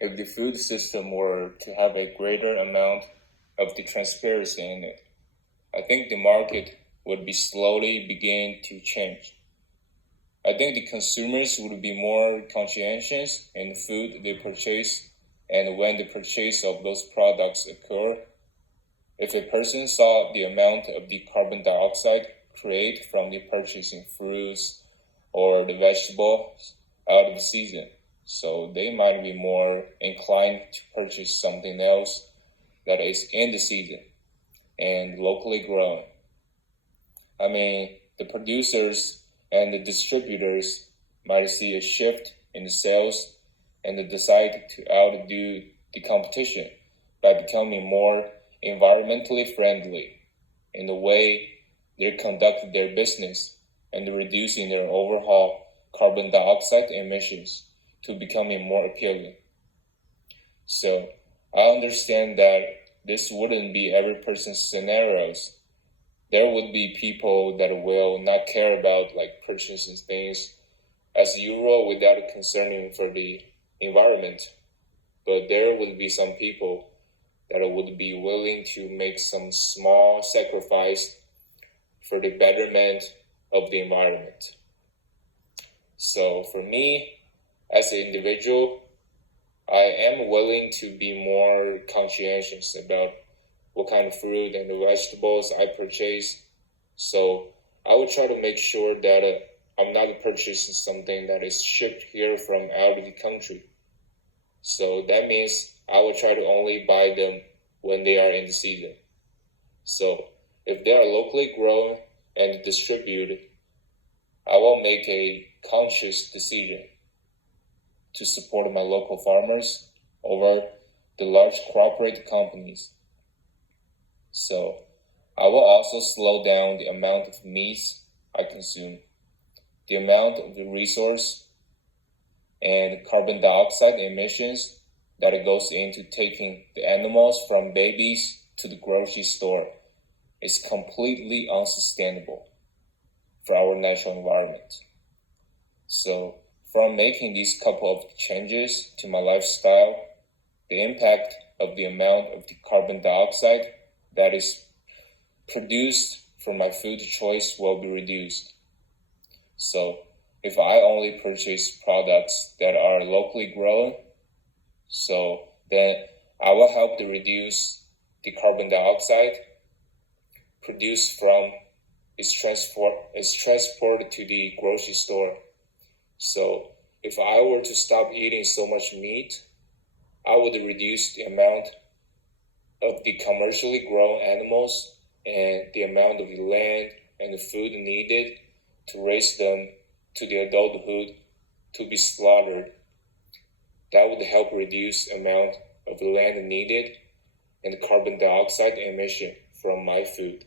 if the food system were to have a greater amount of the transparency in it, I think the market would be slowly begin to change. I think the consumers would be more conscientious in the food they purchase and when the purchase of those products occur. If a person saw the amount of the carbon dioxide created from the purchasing fruits or the vegetables out of season, so they might be more inclined to purchase something else that is in the season and locally grown. I mean, the producers and the distributors might see a shift in the sales and they decide to outdo the competition by becoming more environmentally friendly in the way they conduct their business and reducing their overall carbon dioxide emissions to becoming more appealing. So I understand that this wouldn't be every person's scenarios. There would be people that will not care about like purchasing things as usual without concerning for the environment. But there would be some people that would be willing to make some small sacrifice for the betterment of the environment. So for me, as an individual, I am willing to be more conscientious about what kind of fruit and the vegetables I purchase. So I will try to make sure that I'm not purchasing something that is shipped here from out of the country. So that means I will try to only buy them when they are in the season. So if they are locally grown and distributed, I will make a conscious decision to support my local farmers over the large corporate companies. So I will also slow down the amount of meats I consume, the amount of the resource and carbon dioxide emissions that it goes into taking the animals from babies to the grocery store is completely unsustainable for our natural environment. So from making these couple of changes to my lifestyle, the impact of the amount of the carbon dioxide that is produced from my food choice will be reduced. So if I only purchase products that are locally grown, so then I will help to reduce the carbon dioxide produced from its transport to the grocery store. So if I were to stop eating so much meat, I would reduce the amount of the commercially grown animals and the amount of the land and the food needed to raise them to the adulthood to be slaughtered. That would help reduce the amount of the land needed and the carbon dioxide emission from my food.